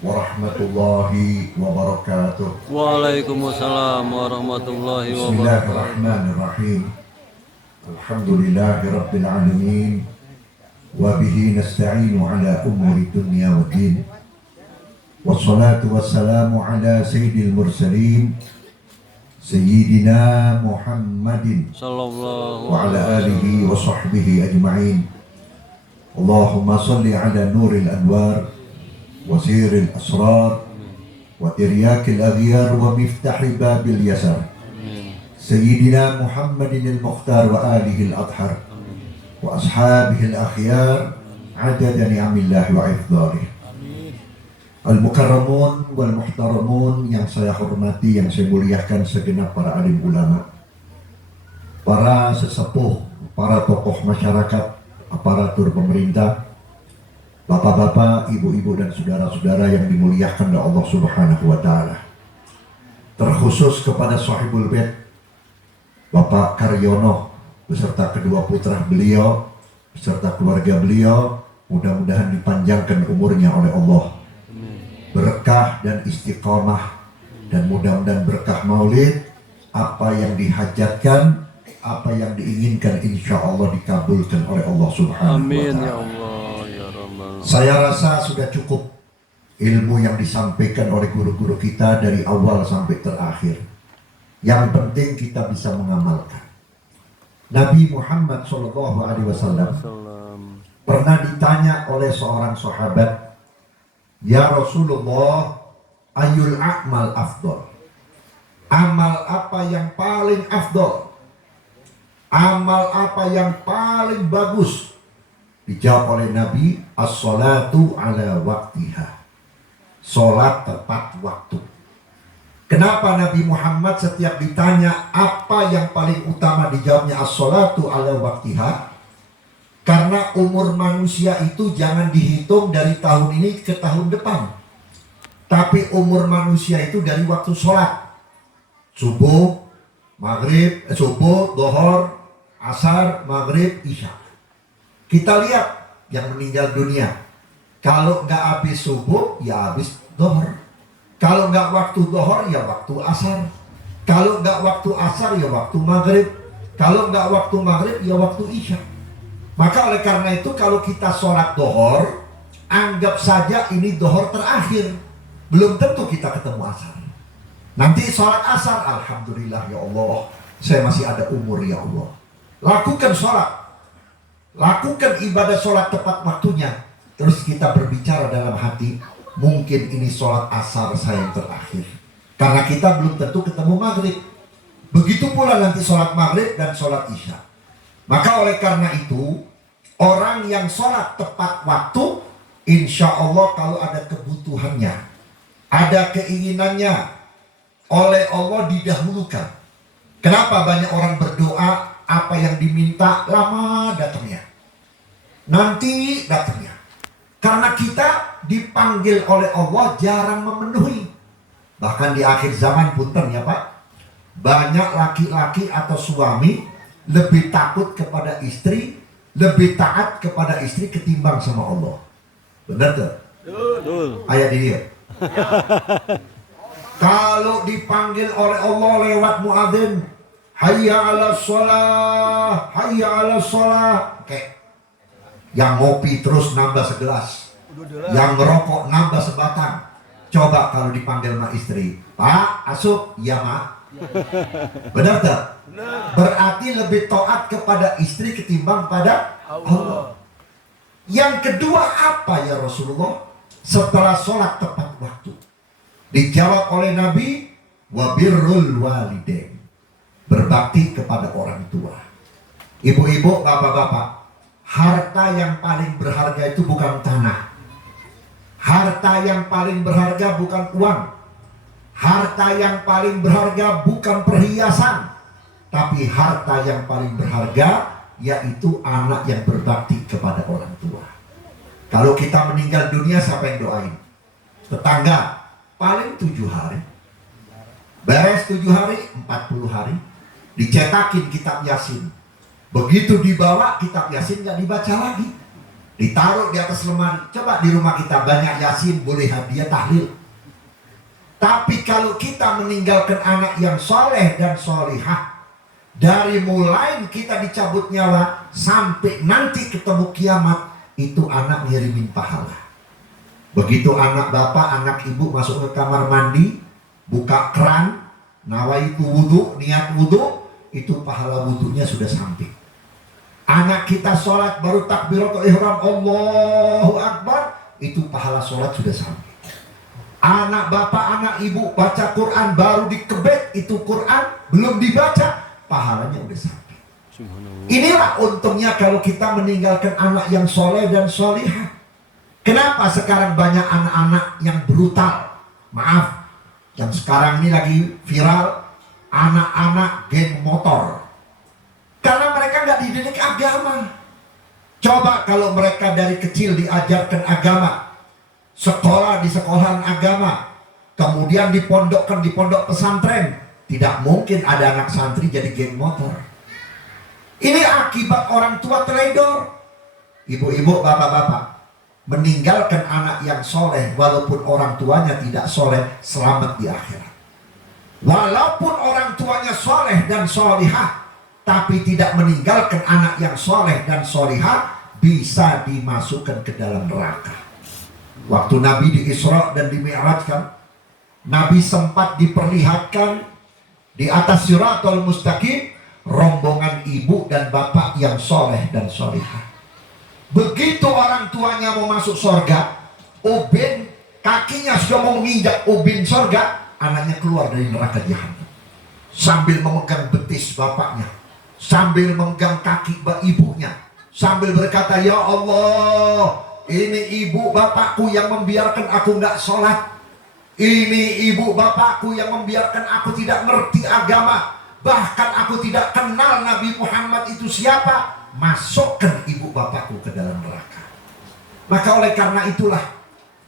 warahmatullahi wabarakatuh. Waalaikumsalam warahmatullahi wabarakatuh. Bismillahirrahmanirrahim. Alhamdulillahi rabbil alamin. Wa bihi nasta'inu ala umuri dunya wa din. Wassalatu wassalamu ala sayyidil mursalin Sayyidina Muhammadin Sallallahu wa ala alihi wa sahbihi ajma'in. Allahumma salli ala nuril anwar وزير الأسرار وترياك الأغيار ومفتاح باب اليسار سيدنا محمد المختار وآله الأطهر وأصحابه الأخيار عدد نعم الله وإفضاله. Al-Mukarramun wal-Muhtaramun yang saya hormati, yang saya muliakan segenap para alim ulama, para sesepuh, para tokoh masyarakat, aparatur pemerintah, bapak-bapak, ibu-ibu dan saudara-saudara yang dimuliakan oleh Allah Subhanahu wa taala. Terkhusus kepada Sahibul Bait Bapak Karyono beserta kedua putra beliau beserta keluarga beliau, mudah-mudahan dipanjangkan umurnya oleh Allah. Berkah dan istiqamah, dan mudah-mudahan berkah maulid, apa yang dihajatkan, apa yang diinginkan insya Allah dikabulkan oleh Allah Subhanahu wa Amin taala. ya Allah ya Rabbal. Saya rasa sudah cukup ilmu yang disampaikan oleh guru-guru kita dari awal sampai terakhir. Yang penting kita bisa mengamalkan. Nabi Muhammad SAW pernah ditanya oleh seorang sahabat, "Ya Rasulullah, ayul a'mal afdol?" Amal apa yang paling afdol? Amal apa yang paling bagus? Dijawab oleh Nabi, as-salatu ala waktiha. Salat tepat waktu. Kenapa Nabi Muhammad setiap ditanya apa yang paling utama dijawabnya as-salatu ala waktiha? Karena umur manusia itu jangan dihitung dari tahun ini ke tahun depan. Tapi umur manusia itu dari waktu sholat. Subuh, maghrib, subuh, dohor, asar, maghrib, isya. Kita lihat yang meninggal dunia. Kalau nggak habis subuh, ya habis dohor. Kalau nggak waktu dohor, ya waktu asar. Kalau nggak waktu asar, ya waktu maghrib. Kalau nggak waktu maghrib, ya waktu isya. Maka oleh karena itu kalau kita sholat dohor, anggap saja ini dohor terakhir. Belum tentu kita ketemu asar. Nanti sholat asar, alhamdulillah ya Allah, saya masih ada umur ya Allah. Lakukan sholat. Lakukan ibadah sholat tepat waktunya. Terus kita berbicara dalam hati, mungkin ini sholat asar saya yang terakhir. Karena kita belum tentu ketemu maghrib. Begitu pula nanti sholat maghrib dan sholat isya. Maka oleh karena itu, orang yang sholat tepat waktu, insya Allah kalau ada kebutuhannya, ada keinginannya, oleh Allah didahulukan. Kenapa banyak orang berdoa, apa yang diminta lama datangnya, nanti datangnya? Karena kita dipanggil oleh Allah jarang memenuhi. Bahkan di akhir zaman punten ya Pak, banyak laki-laki atau suami lebih takut kepada istri, lebih taat kepada istri ketimbang sama Allah. Benar tuh? Betul. Ayat ini ya. Kalau dipanggil oleh Allah lewat muadzin, hayya 'alas shalah, hayya 'alas shalah. Oke. Yang ngopi terus nambah segelas, yang ngerokok nambah sebatang. Coba kalau dipanggil sama istri, "Pak, asup." "Ya, Mak." Benar tak? Berarti lebih taat kepada istri ketimbang pada Allah. Yang kedua apa ya Rasulullah? Setelah sholat tepat waktu, dijawab oleh Nabi, wa birrul walidain, berbakti kepada orang tua. Ibu-ibu, bapak-bapak, harta yang paling berharga itu bukan tanah. Harta yang paling berharga bukan uang. Harta yang paling berharga bukan perhiasan. Tapi harta yang paling berharga yaitu anak yang berbakti kepada orang tua. Kalau kita meninggal dunia, siapa yang doain? Tetangga, paling 7 hari. Beres 7 hari, 40 hari. Dicetakin kitab Yasin. Begitu dibawa kitab Yasin gak dibaca lagi. ditaruh di atas lemari. Coba di rumah kita banyak Yasin, boleh hadiah tahlil. Tapi kalau kita meninggalkan anak yang soleh dan solihah, dari mulai kita dicabut nyawa sampai nanti ketemu kiamat, itu anak ngirimin pahala. Begitu anak bapak, anak ibu masuk ke kamar mandi, buka keran, nawaitu wudhu, niat wudhu, itu pahala wudhunya sudah sampai. Anak kita sholat baru takbiratul ihram, Allahu Akbar, itu pahala sholat sudah sampai. Anak bapak, anak ibu baca Quran baru dikebet, itu Quran belum dibaca, pahalanya udah sampai. Inilah untungnya kalau kita meninggalkan anak yang soleh dan solihah. Kenapa sekarang banyak anak-anak yang brutal? Maaf, yang sekarang ini lagi viral, anak-anak geng motor. Karena mereka nggak dididik agama. Coba kalau mereka dari kecil diajarkan agama, sekolah di sekolahan agama, kemudian dipondokkan di pondok pesantren, tidak mungkin ada anak santri jadi geng motor. Ini akibat orang tua teledor. Ibu-ibu, bapak-bapak, meninggalkan anak yang soleh walaupun orang tuanya tidak soleh, selamat di akhirat. Walaupun orang tuanya soleh dan solihah, tapi tidak meninggalkan anak yang soleh dan solihah, bisa dimasukkan ke dalam neraka. Waktu Nabi di Isra dan di Mi'rajkan, Nabi sempat diperlihatkan di atas Siratul Mustaqim rombongan ibu dan bapak yang soleh dan solihah. Begitu orang tuanya mau masuk surga, ubin kakinya sudah mau menginjak ubin surga, anaknya keluar dari neraka jahanam sambil memegang betis bapaknya, sambil memegang kaki ibunya, sambil berkata, ya Allah, ini ibu bapakku yang membiarkan aku nggak sholat, ini ibu bapakku yang membiarkan aku tidak ngerti agama, bahkan aku tidak kenal Nabi Muhammad itu siapa. Masukkan ibu bapakku ke dalam neraka. Maka oleh karena itulah,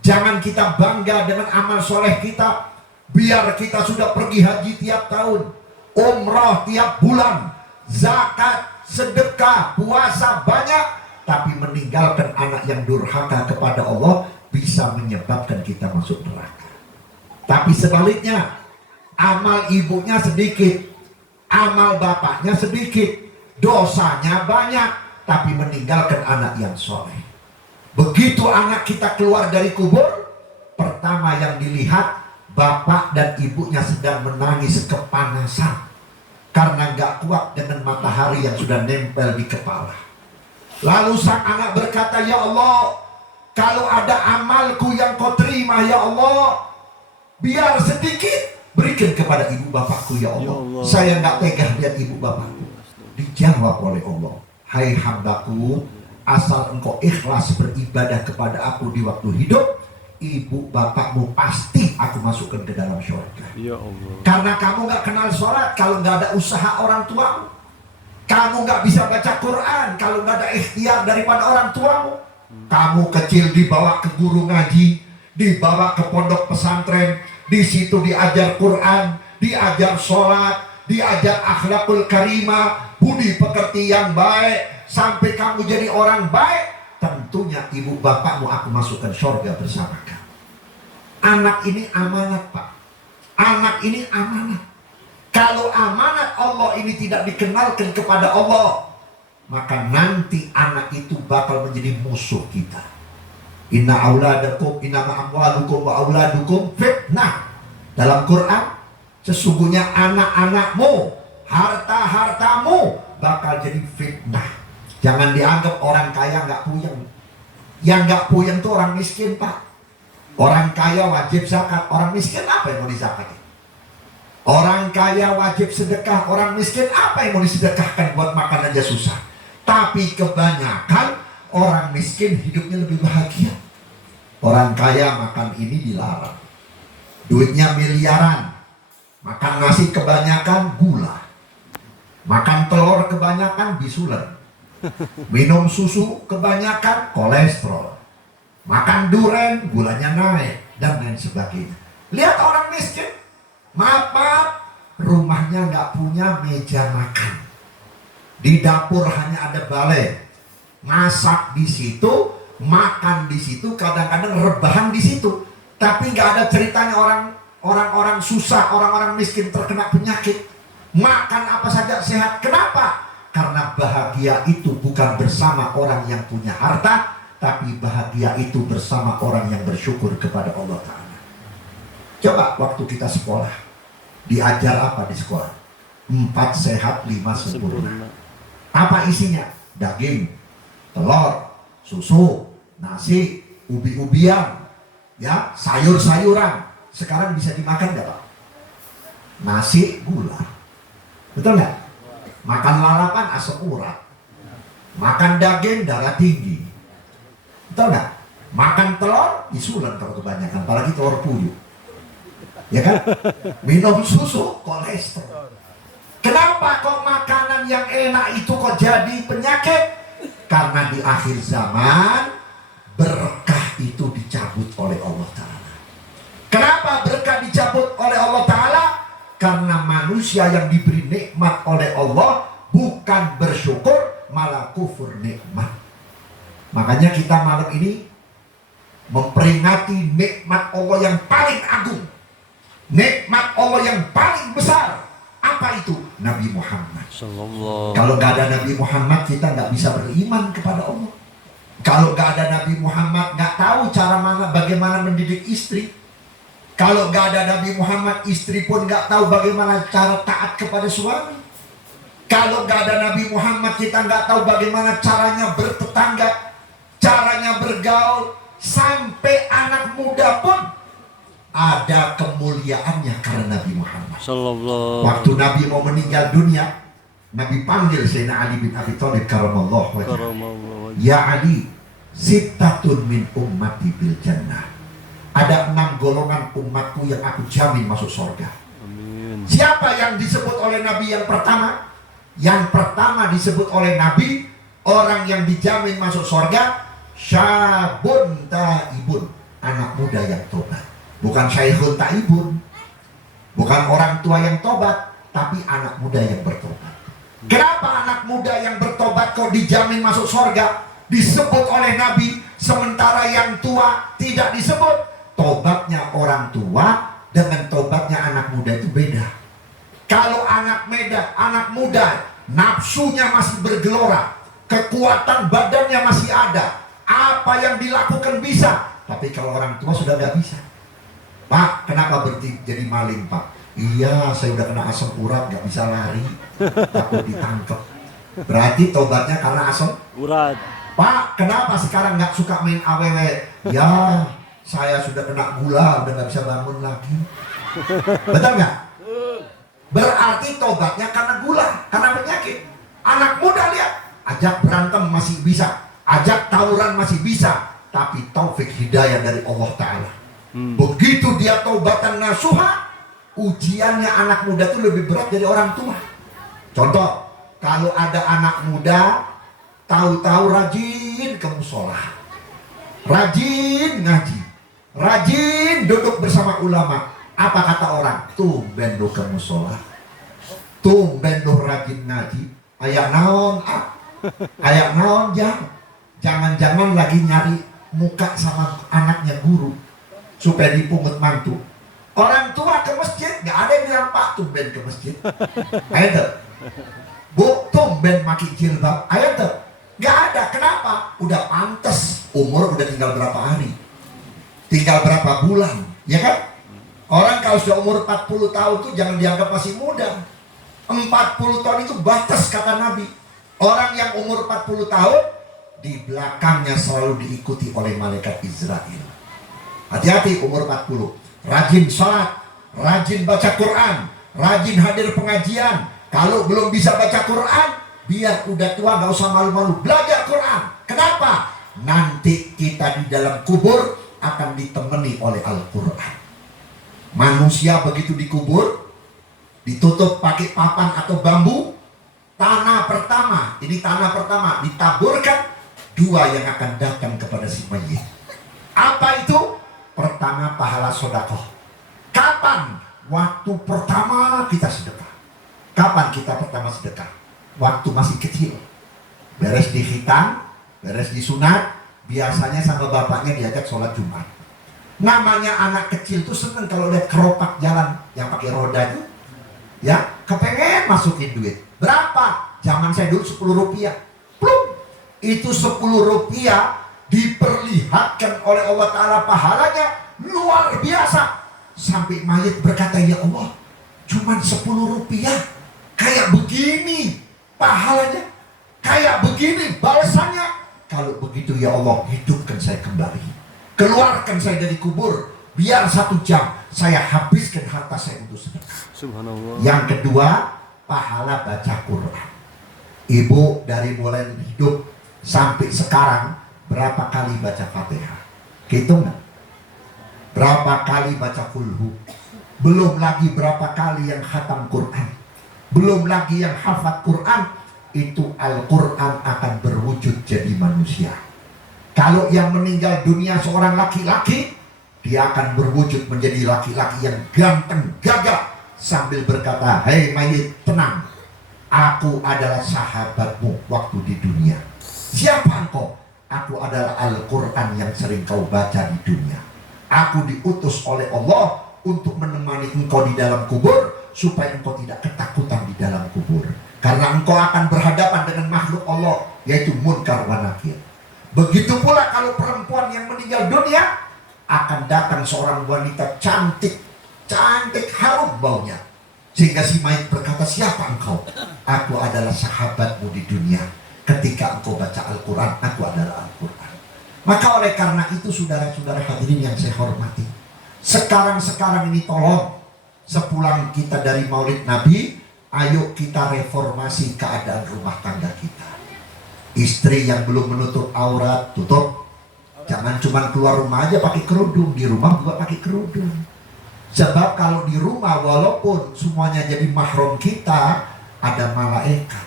jangan kita bangga dengan amal soleh kita. Biar kita sudah pergi haji tiap tahun, umroh tiap bulan, zakat, sedekah, puasa banyak, tapi meninggalkan anak yang durhaka kepada Allah bisa menyebabkan kita masuk neraka. Tapi sebaliknya, amal ibunya sedikit, amal bapaknya sedikit, dosanya banyak, tapi meninggalkan anak yang soleh. Begitu anak kita keluar dari kubur, pertama yang dilihat, bapak dan ibunya sedang menangis kepanasan karena gak kuat dengan matahari yang sudah nempel di kepala. Lalu sang anak berkata, ya Allah, kalau ada amalku yang kau terima, ya Allah, biar sedikit berikan kepada ibu bapakku, ya Allah. Saya gak tega lihat ibu bapakku. Dijawab oleh Allah, hai hambaku, asal engkau ikhlas beribadah kepada aku di waktu hidup, ibu bapakmu pasti aku masukkan ke dalam surga. Ya Allah. Karena kamu gak kenal sholat kalau gak ada usaha orang tuamu. Kamu gak bisa baca Quran kalau gak ada ikhtiar daripada orang tuamu. Kamu kecil dibawa ke guru ngaji, dibawa ke pondok pesantren, di situ diajar Quran, diajar sholat, diajar akhlakul karimah, budi pekerti yang baik, sampai kamu jadi orang baik, tentunya ibu bapakmu aku masukkan surga bersama kamu. Anak ini amanat, Pak. Anak ini amanat. Kalau amanat Allah ini tidak dikenalkan kepada Allah, maka nanti anak itu bakal menjadi musuh kita. Inna auladakum, inna ma'amwalukum wa auladukum fitnah. Dalam Quran, sesungguhnya anak-anakmu, harta-hartamu bakal jadi fitnah. Jangan dianggap orang kaya nggak puyeng. Yang nggak puyeng itu orang miskin, Pak. Orang kaya wajib zakat, orang miskin apa yang mau dizakati? Orang kaya wajib sedekah, orang miskin apa yang mau disedekahkan, buat makan aja susah. Tapi kebanyakan orang miskin hidupnya lebih bahagia. Orang kaya makan ini dilarang, duitnya miliaran, makan nasi kebanyakan gula, makan telur kebanyakan bisulan, minum susu kebanyakan kolesterol, makan durian gulanya naik, dan lain sebagainya. Lihat orang miskin, maaf, rumahnya nggak punya meja makan, di dapur hanya ada balai, masak di situ, makan di situ, kadang-kadang rebahan di situ. Tapi nggak ada ceritanya orang-orang susah, orang-orang miskin terkena penyakit. Makan apa saja sehat. Kenapa? Karena bahagia itu bukan bersama orang yang punya harta, tapi bahagia itu bersama orang yang bersyukur kepada Allah Ta'ala. Coba waktu kita sekolah, diajar apa di sekolah? 4 sehat, 5 sempurna. Apa isinya? Daging, telur, susu, nasi, ubi-ubian, ya, sayur-sayuran. Sekarang bisa dimakan nggak Pak? Nasi, gula. Betul nggak? Makan lalapan, asam urat. Makan daging, darah tinggi. Betul nggak? Makan telur, insulin kalau kebanyakan, apalagi telur puyuh. Ya kan? Minum susu, kolesterol. Kenapa kok makanan yang enak itu kok jadi penyakit? Karena di akhir zaman berkah itu dicabut oleh Allah Ta'ala. Kenapa berkah dicabut oleh Allah Ta'ala? Karena manusia yang diberi nikmat oleh Allah bukan bersyukur, malah kufur nikmat. Makanya kita malam ini memperingati nikmat Allah yang paling agung, nikmat Allah yang paling besar. Apa itu? Nabi Muhammad. Kalau gak ada Nabi Muhammad, kita gak bisa beriman kepada Allah. Kalau gak ada Nabi Muhammad, gak tahu bagaimana mendidik istri. Kalau gak ada Nabi Muhammad, istri pun gak tahu bagaimana cara taat kepada suami. Kalau gak ada Nabi Muhammad, kita gak tahu bagaimana caranya bertetangga, caranya bergaul. Sampai anak muda pun ada kemuliaannya karena Nabi Muhammad. Waktu Nabi mau meninggal dunia, Nabi panggil Sayyidina Ali bin Abi Thalib karamallahu wajhahu. Ya Ali, sittatun min ummati bil jannah. Ada 6 golongan umatku yang aku jamin masuk surga. Amin. Siapa yang disebut oleh Nabi yang pertama? Yang pertama disebut oleh Nabi, orang yang dijamin masuk surga, syabun taibun, anak muda yang tobat. Bukan syaikhun taibun, bukan orang tua yang tobat, tapi anak muda yang bertobat. Kenapa anak muda yang bertobat kok dijamin masuk surga? Disebut oleh Nabi, sementara yang tua tidak disebut. Tobatnya orang tua dengan tobatnya anak muda itu beda. Kalau anak muda nafsunya masih bergelora, kekuatan badannya masih ada, apa yang dilakukan bisa. Tapi kalau orang tua sudah nggak bisa. Pak, kenapa berhenti jadi maling Pak? Iya, saya udah kena asam urat, nggak bisa lari, takut ditangkap. Berarti tobatnya karena asam urat. Pak, kenapa sekarang nggak suka main awewe? Ya, saya sudah kena gula, udah nggak bisa bangun lagi. Betul nggak? Berarti tobatnya karena gula, karena penyakit. Anak muda lihat, ajak berantem masih bisa, ajak tawuran masih bisa, tapi taufik hidayah dari Allah Ta'ala. Begitu dia taubatan nasuha, ujiannya anak muda itu lebih berat dari orang tua. Contoh, kalau ada anak muda tahu-tahu rajin ke musola, rajin ngaji, rajin duduk bersama ulama. Apa kata orang? Tumben lu ke musola, tumben lu rajin ngaji. Ayak naon ayak naon jangan-jangan lagi nyari muka sama anaknya guru supaya dipungut mantu. Orang tua ke masjid, gak ada yang bilang Pak tumben ke masjid. Ayo tuh, Bu tumben pakai jilbab. Ayo tuh, gak ada. Kenapa? Udah pantas, umur udah tinggal berapa hari, tinggal berapa bulan, ya kan? Orang kalau sudah umur 40 tahun tuh jangan dianggap masih muda. 40 tahun itu batas kata Nabi. Orang yang umur 40 tahun di belakangnya selalu diikuti oleh malaikat Israel. Hati-hati umur 40. Rajin sholat, rajin baca Quran, rajin hadir pengajian. Kalau belum bisa baca Quran, biar udah tua gak usah malu-malu, belajar Quran. Kenapa? Nanti kita di dalam kubur akan ditemani oleh Al-Quran. Manusia begitu dikubur, ditutup pakai papan atau bambu. Tanah pertama, ini tanah pertama ditaburkan, 2 yang akan datang kepada si mayit. Apa itu? Pertama, pahala sedekah. Kapan? Waktu pertama kita sedekah. Kapan kita pertama sedekah? Waktu masih kecil. Beres dihitam, beres disunat, biasanya sama bapaknya diajak sholat Jumat. Namanya anak kecil tuh seneng kalau lihat keropak jalan yang pakai roda itu, ya kepengen masukin duit. Berapa? Zaman saya dulu 10 rupiah. Plum. Itu 10 rupiah diperlihatkan oleh Allah Ta'ala pahalanya luar biasa. Sampai mayit berkata, ya Allah, cuman 10 rupiah kayak begini pahalanya, kayak begini balasannya. Kalau begitu ya Allah, hidupkan saya kembali, keluarkan saya dari kubur, biar 1 jam saya habiskan harta saya untuk sedekah. Subhanallah. Yang kedua, pahala baca Quran. Ibu dari mulai hidup sampai sekarang berapa kali baca Fatihah? Hitung nggak? Berapa kali baca kulhu? Belum lagi berapa kali yang khatam Quran. Belum lagi yang hafal Quran. Itu Al-Quran akan berwujud jadi manusia. Kalau yang meninggal dunia seorang laki-laki, dia akan berwujud menjadi laki-laki yang ganteng, gagah, sambil berkata, hei mayit, tenang, aku adalah sahabatmu waktu di dunia. Siapa engkau? Aku adalah Al-Quran yang sering kau baca di dunia. Aku diutus oleh Allah untuk menemani engkau di dalam kubur, supaya engkau tidak ketakutan di dalam kubur. Karena engkau akan berhadapan dengan makhluk Allah, yaitu Munkar wa Nakir. Begitu pula kalau perempuan yang meninggal dunia, akan datang seorang wanita cantik, cantik harum baunya. Sehingga si mayit berkata, siapa engkau? Aku adalah sahabatmu di dunia. Ketika engkau baca Al-Quran, aku adalah Al-Quran. Maka oleh karena itu, saudara-saudara hadirin yang saya hormati, sekarang ini tolong, sepulang kita dari Maulid Nabi, ayo kita reformasi keadaan rumah tangga kita. Istri yang belum menutup aurat, tutup. Jangan cuma keluar rumah aja pakai kerudung, di rumah juga pakai kerudung. Sebab kalau di rumah, walaupun semuanya jadi mahram kita, ada malaikat.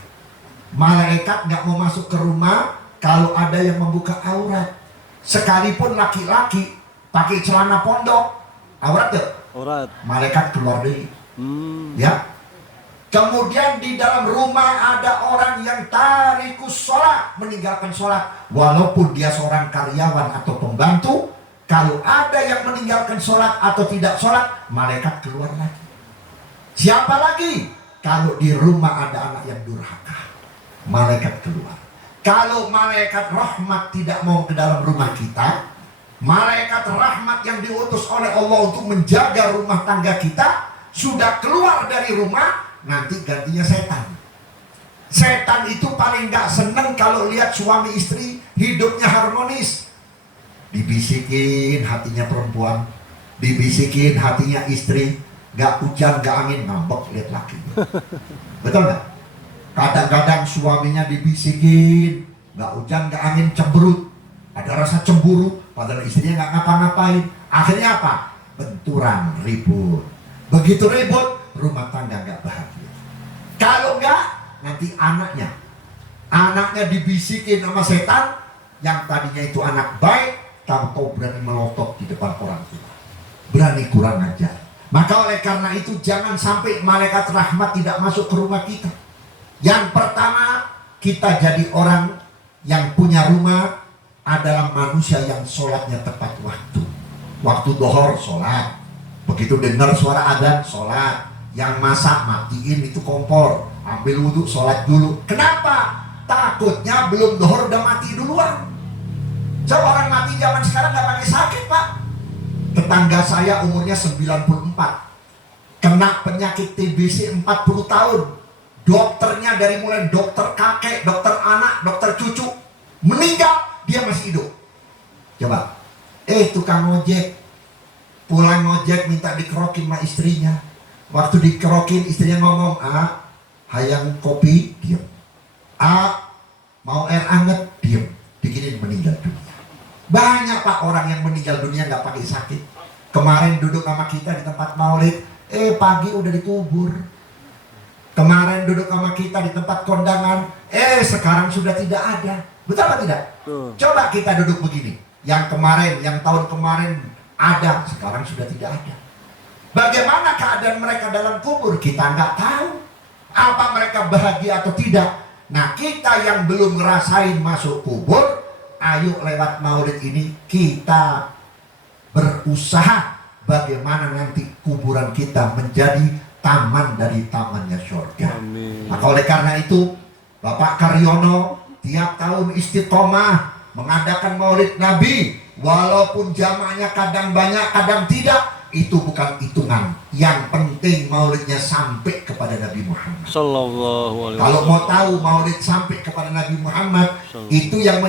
Malaikat nggak mau masuk ke rumah kalau ada yang membuka aurat. Sekalipun laki-laki pakai celana pondok, aurat tuh, Aurat. malaikat keluar dari. Ya. Kemudian di dalam rumah ada orang yang tarikus sholat, meninggalkan sholat. Walaupun dia seorang karyawan atau pembantu, kalau ada yang meninggalkan sholat atau tidak sholat, malaikat keluar lagi. Siapa lagi? Kalau di rumah ada anak yang durhaka, malaikat keluar. Kalau malaikat rahmat tidak mau ke dalam rumah kita, malaikat rahmat yang diutus oleh Allah untuk menjaga rumah tangga kita, sudah keluar dari rumah, nanti gantinya setan. Setan itu paling gak seneng kalau lihat suami istri hidupnya harmonis. Dibisikin hatinya perempuan, dibisikin hatinya istri, gak hujan gak angin, ngambek lihat laki. Betul gak? Kadang-kadang suaminya dibisikin, gak hujan gak angin, cemberut, ada rasa cemburu, padahal istrinya gak ngapa-ngapain. Akhirnya apa? Benturan, ribut. Begitu ribut, rumah tangga gak bahagia. Kalau enggak, nanti anaknya dibisikin sama setan, yang tadinya itu anak baik, tahu-tahu berani melotot di depan orang tua, berani kurang ajar. Maka oleh karena itu, jangan sampai malaikat rahmat tidak masuk ke rumah kita. Yang pertama, kita jadi orang yang punya rumah adalah manusia yang sholatnya tepat waktu. Waktu dohor sholat, begitu dengar suara adzan sholat. Yang masak matiin itu kompor, ambil wudhu sholat dulu. Kenapa? Takutnya belum dohor udah mati duluan. Coba orang mati zaman sekarang gak pakai sakit, Pak. Tetangga saya umurnya 94, kena penyakit TBC 40 tahun. Dokternya dari mulai dokter kakek, dokter anak, dokter cucu, meninggal, dia masih hidup. Coba, tukang ojek pulang ngojek minta dikerokin sama istrinya. Waktu dikerokin istrinya ngomong, hayang kopi, diam. Mau air anget, diam. Bikinin meninggal dunia. Banyak Pak orang yang meninggal dunia nggak pakai sakit. Kemarin duduk sama kita di tempat maulid, pagi udah dikubur. Kemarin duduk sama kita di tempat kondangan, sekarang sudah tidak ada. Betul apa tidak? Coba kita duduk begini. Yang kemarin, yang tahun kemarin ada, sekarang sudah tidak ada. Bagaimana keadaan mereka dalam kubur? Kita nggak tahu. Apa mereka bahagia atau tidak? Nah, kita yang belum ngerasain masuk kubur, ayo lewat maulid ini kita berusaha bagaimana nanti kuburan kita menjadi taman dari tamannya surga. Amin. Maka oleh karena itu Bapak Karyono tiap tahun istiqomah mengadakan maulid Nabi, walaupun jamaahnya kadang banyak kadang tidak, itu bukan hitungan. Yang penting maulidnya sampai kepada Nabi Muhammad. Sallallahu alaihi Kalau mau wasallam. tahu maulid sampai kepada Nabi Muhammad, itu yang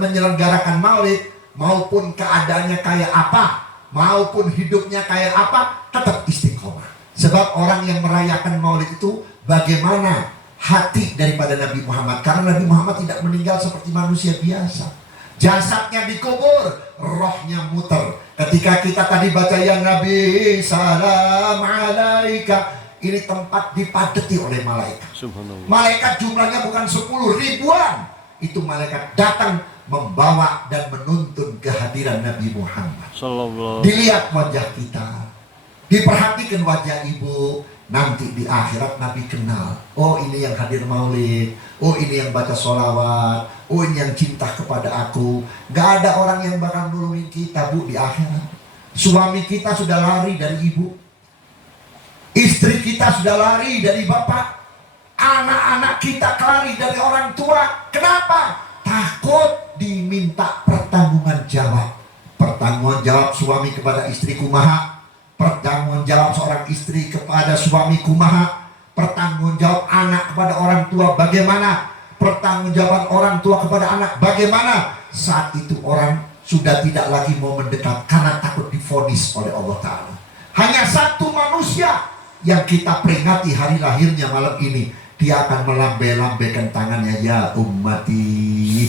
menyelenggarakan maulid, maupun keadaannya kayak apa, maupun hidupnya kayak apa, tetap istiqomah. Sebab orang yang merayakan maulid itu bagaimana hati daripada Nabi Muhammad. Karena Nabi Muhammad tidak meninggal seperti manusia biasa. Jasadnya dikubur, rohnya muter. Ketika kita tadi baca ya Nabi salam alaika, ini tempat dipadati oleh malaikat. Subhanallah. Malaikat jumlahnya bukan 10 ribuan. Itu malaikat datang membawa dan menuntun kehadiran Nabi Muhammad. Sallallahu. Dilihat wajah kita, diperhatikan wajah ibu. Nanti di akhirat Nabi kenal, oh ini yang hadir maulid, oh ini yang baca sholawat, oh ini yang cinta kepada aku. Gak ada orang yang bakal nolongin kita bu di akhirat. Suami kita sudah lari dari ibu, istri kita sudah lari dari bapak, anak-anak kita lari dari orang tua. Kenapa? Takut diminta pertanggungan jawab. Pertanggungan jawab suami kepada istri kumaha, pertanggung jawab seorang istri kepada suami kumaha, pertanggung jawab anak kepada orang tua bagaimana, pertanggung jawaban orang tua kepada anak bagaimana. Saat itu orang sudah tidak lagi mau mendekat karena takut divonis oleh Allah Ta'ala. Hanya satu manusia yang kita peringati hari lahirnya malam ini, dia akan melambai-lambaikan tangannya, ya ummati,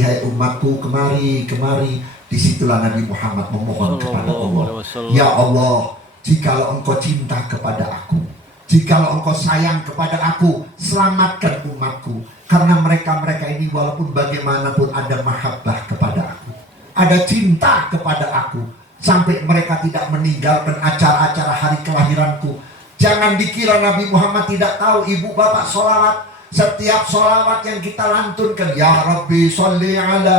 hai umatku, kemari, kemari. Disitulah Nabi Muhammad memohon kepada Allah, ya Allah, jikalau engkau cinta kepada aku, jikalau engkau sayang kepada aku, selamatkan umatku. Karena mereka-mereka ini walaupun bagaimanapun ada mahabbah kepada aku, ada cinta kepada aku, sampai mereka tidak meninggalkan acara-acara hari kelahiranku. Jangan dikira Nabi Muhammad tidak tahu ibu bapak sholawat. Setiap sholawat yang kita lantunkan, ya Rabbi sholli ala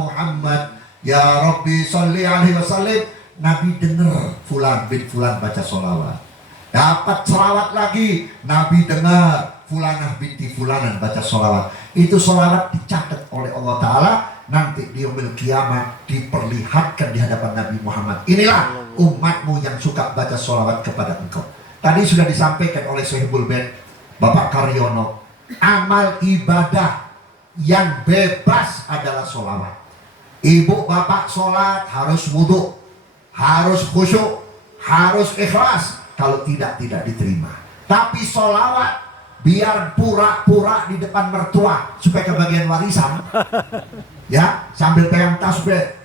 Muhammad, ya Rabbi sholli alaihi wasallam, Nabi dengar fulan bin fulan baca sholawat. Dapat sholawat lagi, Nabi dengar fulanah binti fulanan baca sholawat. Itu sholawat dicatat oleh Allah Ta'ala. Nanti di yaumil kiamat diperlihatkan di hadapan Nabi Muhammad. Inilah umatmu yang suka baca sholawat kepada engkau. Tadi sudah disampaikan oleh Sohibul Bait Bapak Karyono, amal ibadah yang bebas adalah sholawat. Ibu bapak sholat harus wudhu, harus khusyuk, harus ikhlas. Kalau tidak diterima. Tapi sholawat biar pura-pura di depan mertua supaya kebagian warisan. Ya, sambil pegang tasbih,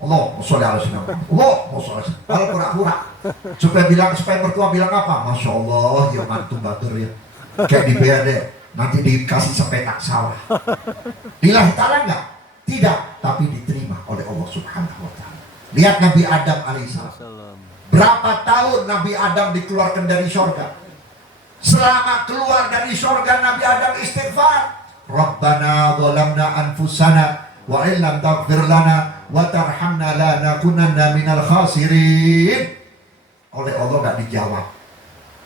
Allah sholli ala sayyidina Allah, kalau pura-pura supaya mertua bilang apa? Masya Allah, ya mantu batur ya. Kayak di BAD, nanti dikasih sepetak sawah. Lillahi ta'ala enggak? Tidak, tapi diterima oleh Allah Subhanahu wa Ta'ala. Lihat Nabi Adam alaihissalam. Berapa tahun Nabi Adam dikeluarkan dari surga? Selama keluar dari surga Nabi Adam istighfar. Rabbana zalamna anfusana wa illam taghfir lana wa tarhamna lanakunanna minal khasirin. Oleh Allah gak dijawab.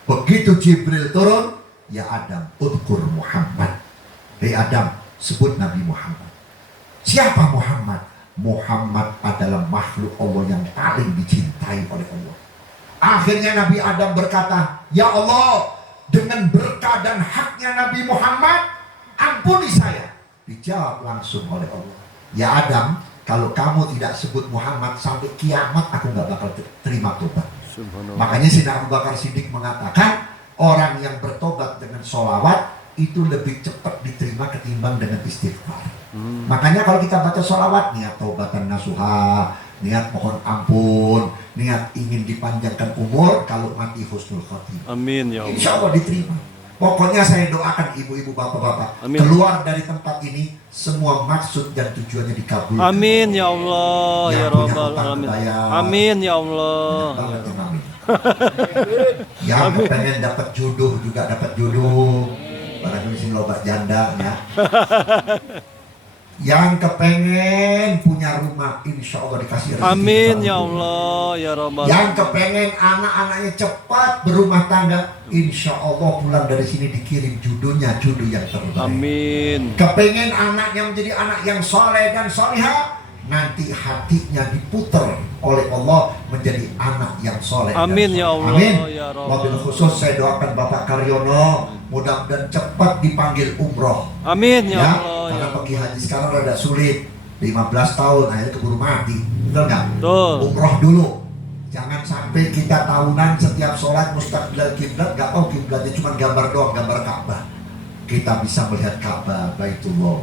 Begitu Jibril turun, ya Adam, udhkur Muhammad. Hei Adam, sebut Nabi Muhammad. Siapa Muhammad? Muhammad adalah makhluk Allah yang paling dicintai oleh Allah. Akhirnya Nabi Adam berkata, ya Allah, dengan berkah dan haknya Nabi Muhammad, ampuni saya. Dijawab langsung oleh Allah, ya Adam, kalau kamu tidak sebut Muhammad sampai kiamat, aku gak bakal terima tobat. Makanya Sayyidina Abu Bakar Siddiq mengatakan, orang yang bertobat dengan sholawat itu lebih cepat diterima ketimbang dengan istighfar. Makanya kalau kita baca sholawat, niat taubatan nasuha, niat mohon ampun, niat ingin dipanjangkan umur, kalau mati husnul khotimah. Amin ya Allah. Insya Allah diterima. Pokoknya saya doakan ibu-ibu bapak-bapak keluar dari tempat ini, semua maksud dan tujuannya dikabulkan. Amin ya Allah ya Yang punya Rabbal hutang alamin. bayar. Amin ya Allah. Banget yang amin. Yang pengen dapat jodoh juga dapat jodoh. Barangkali sih lobat janda ya. Yang kepengen punya rumah, insya Allah dikasih rezeki. Amin di ya dalam rumah. Allah ya Rabbal Yang alamin. kepengen anak-anaknya cepat berumah tangga, insya Allah pulang dari sini dikirim jodohnya, jodoh yang terbaik. Amin. Kepengen anaknya menjadi anak yang soleh dan solihah, nanti hatinya diputer oleh Allah menjadi anak yang soleh. Amin dan soleh. ya Allah Amin. ya Rabbal Wabil khusus saya doakan Bapak Karyono mudah-mudahan cepat dipanggil umroh. Amin ya Ya, Allah ya karena Rabbal. pergi haji sekarang rada sulit. 15 tahun akhirnya keburu mati. Betul nggak? Betul. Umroh dulu. Jangan sampai kita tahunan setiap sholat mustaqbil kiblat, nggak tahu kiblatnya cuma gambar doang, gambar Ka'bah. Kita bisa melihat Ka'bah, Baitullah.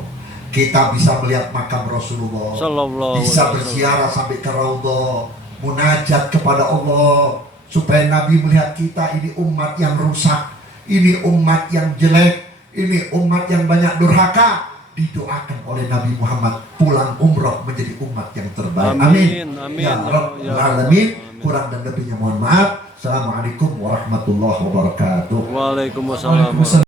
Kita bisa melihat makam Rasulullah. Sallallahu Bisa alaihi berziarah sampai ke Raudhah, munajat kepada Allah supaya Nabi melihat kita ini umat yang rusak, ini umat yang jelek, ini umat yang banyak durhaka. Didoakan oleh Nabi Muhammad pulang umroh menjadi umat yang terbaik. Amin, amin, Ya Rabbal alamin. Kurang dan lebihnya mohon maaf. Assalamualaikum warahmatullahi wabarakatuh. Waalaikumsalam.